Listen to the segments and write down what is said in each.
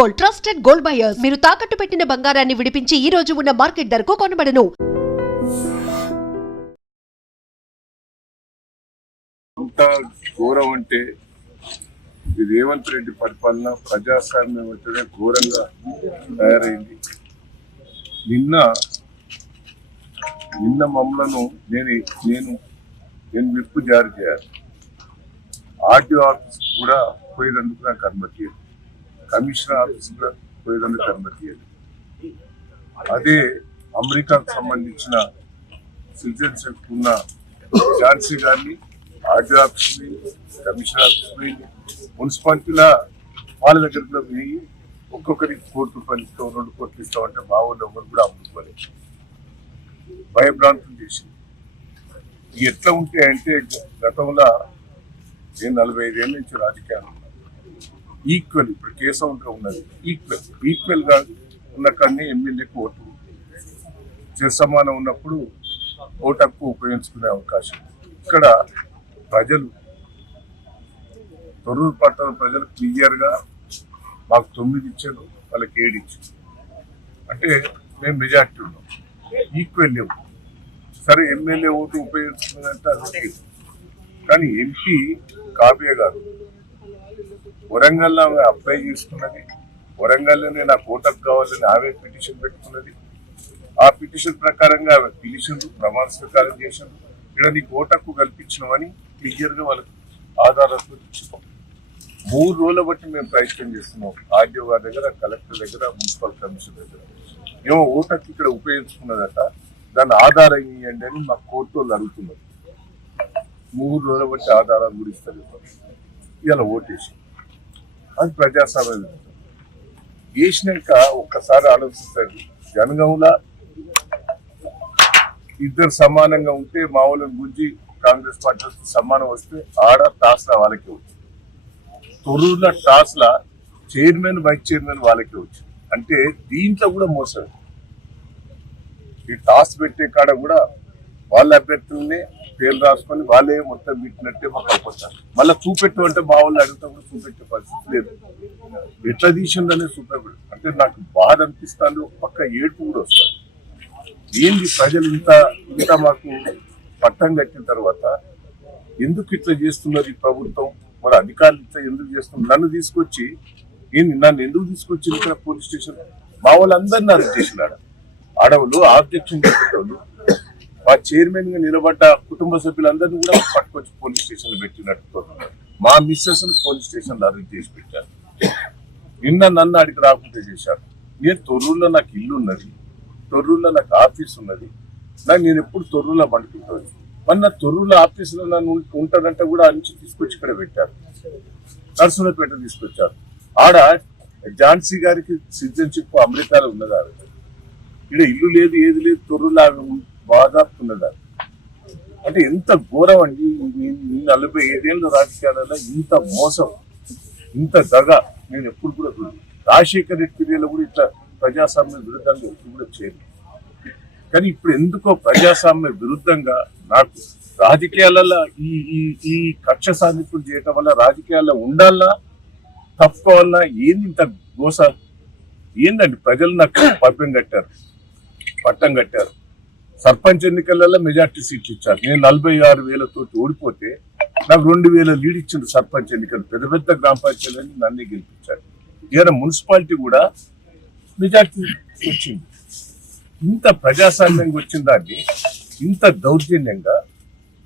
Gold, trusted gold buyers. మీరు తాకట్టు పెట్టిన బంగారాన్ని విడిపించి ఈ రోజు ఉన్న మార్కెట్ ధరకు కొనబడను. అంత ఘోరం అంటే ఇది రేవంత్ రెడ్డి పరిపాలన ప్రజాస్వామ్యం వచ్చే ఘోరంగా తయారైంది. నిన్న మమ్మలను నేను విప్పు జారీ చేయాలి. ఆర్టీఓ ఆఫీస్ కూడా పోయేందుకు నాకు అనుమతి లేదు. కమిషనర్ ఆఫీస్ కూడా పోయేందుకు అనుమతి లేదు. అదే అమెరికాకు సంబంధించిన సిటిజన్షిప్ ఉన్న ఝాన్సీ గారిని ఆర్టీఓ ఆఫీస్ కమిషనర్ ఆఫీస్ మున్సిపాలిటీల వాళ్ళ దగ్గర కూడా పోయి ఒక్కొక్కరికి ₹1 ఇస్తాం, ₹2 ఇస్తాం అంటే మా ఊళ్ళో ఎవరు కూడా అమ్ముకోవాలి. భయభ్రాంతులు చేసింది. ఎట్లా ఉంటే అంటే గతంలో నేను 45 ఏళ్ళ నుంచి రాజకీయాలు ఈక్వల్ ఇప్పుడు కేసంగా ఉన్నది ఈక్వల్ గా ఉన్న కానీ ఎమ్మెల్యేకు ఓటు సమానం ఉన్నప్పుడు ఓటు హక్కు ఉపయోగించుకునే అవకాశం. ఇక్కడ ప్రజలు తొర్రూరు పట్టణ ప్రజలు క్లియర్ గా మాకు 9 ఇచ్చారు, వాళ్ళకి 7 ఇచ్చారు. అంటే మేము మెజార్టీ ఉన్నాం, ఈక్వల్ లేవు. సరే ఎమ్మెల్యే ఓటు ఉపయోగించుకున్నదంటే అది, కానీ ఎంపీ కావ్య గారు వరంగల్లో ఆమె అప్లై చేసుకున్నది, వరంగల్లోనే నాకు ఓటకు కావాలని ఆమె పిటిషన్ పెట్టుకున్నది. ఆ పిటిషన్ ప్రకారంగా ఆమె పిలిచిండ్రు, ప్రమాణ స్వీకారం చేసిండ్రు. ఇక్కడ నీకు ఓటకు కల్పించినామని క్లియర్ గా వాళ్ళకి ఆధారాలతో ఇచ్చినాం. 3 రోజుల బట్టి మేము ప్రయత్నం చేస్తున్నాం. ఆర్డీఓ గారి దగ్గర, కలెక్టర్ దగ్గర, మున్సిపల్ కమిషనర్ దగ్గర. ఏమో ఓటకు ఇక్కడ ఉపయోగించుకున్నదట, దాన్ని ఆధారం ఇవ్వండి అని మా కోర్టు వాళ్ళు అడుగుతున్నారు. 3 రోజుల బట్టి ఆధారాలు కూడా ఇస్తారు. ఇలా ఓటేసి అది ప్రజాస్వామ్యం వేసినాక ఒక్కసారి ఆలోచిస్తారు. జనగంలో ఇద్దరు సమానంగా ఉంటే మా వాళ్ళని గురించి కాంగ్రెస్ పార్టీ సమానం వస్తే ఆడ టాస్ల వాళ్ళకే వచ్చింది. తొర్రూరులో టాస్ల చైర్మన్ వైస్ చైర్మన్ వాళ్ళకే వచ్చింది. అంటే దీంట్లో కూడా మోసం. ఈ టాస్ పెట్టే కాడ కూడా వాళ్ళ అభ్యర్థులనే పేర్లు రాసుకొని వాళ్ళే మొత్తం పెట్టినట్టే మాకు అయిపోతారు. మళ్ళీ చూపెట్టు అంటే మా వాళ్ళు అడిగితే కూడా చూపెట్టే పరిస్థితి లేదు. ఎట్లా తీసిందనే చూపెట్టు అంటే నాకు బాధ అనిపిస్తుంది. ఒక పక్క ఏడుపు కూడా వస్తుంది. ఏంది ప్రజలు ఇంత మాకు పట్టం కట్టిన తర్వాత ఎందుకు ఇట్లా చేస్తున్నారు ఈ ప్రభుత్వం, మరి అధికారులు ఇట్లా ఎందుకు చేస్తున్నారు? నన్ను ఎందుకు తీసుకొచ్చి ఇక్కడ పోలీస్ స్టేషన్ మా వాళ్ళందరినీ అరెస్ట్ చేసినాడు. అడవులు ఆబ్జెక్షన్ పెట్టేవాళ్ళు, మా చైర్మన్ గా నిలబడ్డ కుటుంబ సభ్యులందరినీ కూడా పట్టుకొచ్చి పోలీస్ స్టేషన్ లో పెట్టినట్టు మా మిస్సెస్ పోలీస్ స్టేషన్ లో అరెస్ట్ చేసి పెట్టారు. నిన్న నన్ను అడిగి రాకుండా చేశారు. నేను తొర్రూరులో నాకు ఇల్లు ఉన్నది, తొర్రూరులో నాకు ఆఫీస్ ఉన్నది, నేను ఎప్పుడు తొర్రూరులో పండుకుంటుంది. మొన్న తొర్రూరులో ఆఫీసులో నన్ను ఉంటానంటే కూడా ఆ నుంచి తీసుకొచ్చి ఇక్కడ పెట్టారు. నర్సులపేట తీసుకొచ్చారు. ఆడ ఝాన్సీ గారికి సిటిజన్షిప్ అమెరికాలో ఉన్నదా? ఇక్కడ ఇల్లు లేదు, ఏది లేదు, తొర్రూరులో బాధాపున్నదా? అంటే ఎంత ఘోరం అండి. 45 ఏళ్ళ రాజకీయాలలో ఇంత మోసం, ఇంత దగ నేను ఎప్పుడు కూడా రాజశేఖర రెడ్డి పీరియడ్లో కూడా ఇట్లా ప్రజాస్వామ్య విరుద్ధంగా ఎప్పుడు కూడా చేయలేదు. కానీ ఇప్పుడు ఎందుకో ప్రజాస్వామ్య విరుద్ధంగా నాకు రాజకీయాలలో ఈ కక్ష సాధింపులు చేయటం వల్ల రాజకీయాల్లో ఉండాలన్నా తప్పుకోవాలన్నా ఏంది ఇంత గోస? ఏందండి? ప్రజలు నాకు పట్టం కట్టారు. సర్పంచ్ ఎన్నికలలో మెజార్టీ సీట్లు ఇచ్చారు. నేను 46,000 ఓడిపోతే నాకు 2,000 లీడ్ ఇచ్చిండు సర్పంచ్ ఎన్నికలు. పెద్ద పెద్ద గ్రామ పంచాయతీలని నన్నే గెలిపించారు. ఇవాళ మున్సిపాలిటీ కూడా మెజార్టీ వచ్చింది. ఇంత ప్రజాస్వామ్యంగా వచ్చిన దాన్ని ఇంత దౌర్జన్యంగా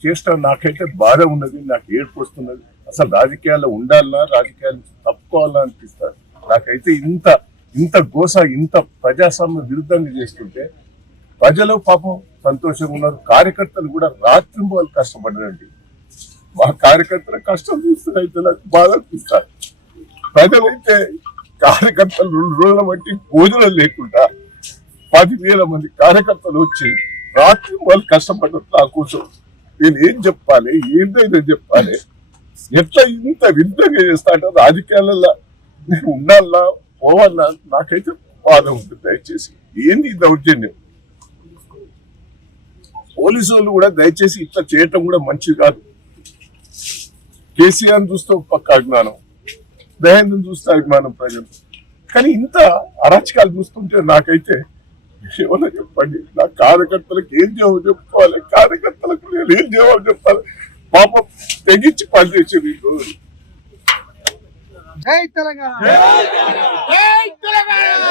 చేస్తాం. నాకైతే బాధ ఉన్నది, నాకు ఏడుపు వస్తున్నది. అసలు రాజకీయాల్లో ఉండాలన్నా, రాజకీయాలు తప్పుకోవాలన్నా అనిపిస్తారు. నాకైతే ఇంత గోస, ఇంత ప్రజాస్వామ్య విరుద్ధంగా చేస్తుంటే ప్రజలు పాపం సంతోషంగా ఉన్నారు. కార్యకర్తలు కూడా రాత్రింబోలు కష్టపడ్డారండి. మా కార్యకర్తల కష్టం చూస్తే అయితే నాకు బాధ అనిపిస్తారు. ప్రజలైతే కార్యకర్తలు 2 రోజుల బట్టి భోజనం లేకుండా 10,000 మంది కార్యకర్తలు వచ్చి రాత్రి వాళ్ళు కష్టపడ్డారు నా కోసం. నేను ఏం చెప్పాలి, ఏంటైనా చెప్పాలి? ఎట్లా ఇంత విరుద్ధంగా చేస్తా అంటే రాజకీయాలలో నేను ఉండాలా పోవాలా? నాకైతే బాధ ఉంటుంది. దయచేసి ఏంది దౌర్జన్యం? పోలీసు వాళ్ళు కూడా దయచేసి ఇట్లా చేయటం కూడా మంచిది కాదు. కేసీఆర్ చూస్తే ఒక పక్క అభిమానం, దయానంద్ చూస్తే అభిమానం ప్రజలు. కానీ ఇంత అరాచకాలు చూస్తుంటే నాకైతే ఏమన్నా చెప్పండి, నా కార్యకర్తలకు ఏం జవాబు చెప్పుకోవాలి, కార్యకర్తలకు నేను ఏం జవాబు చెప్పాలి? పాపం తెగించి పనిచేసే వీళ్ళు. జై తెలంగాణ. జై తెలంగాణ.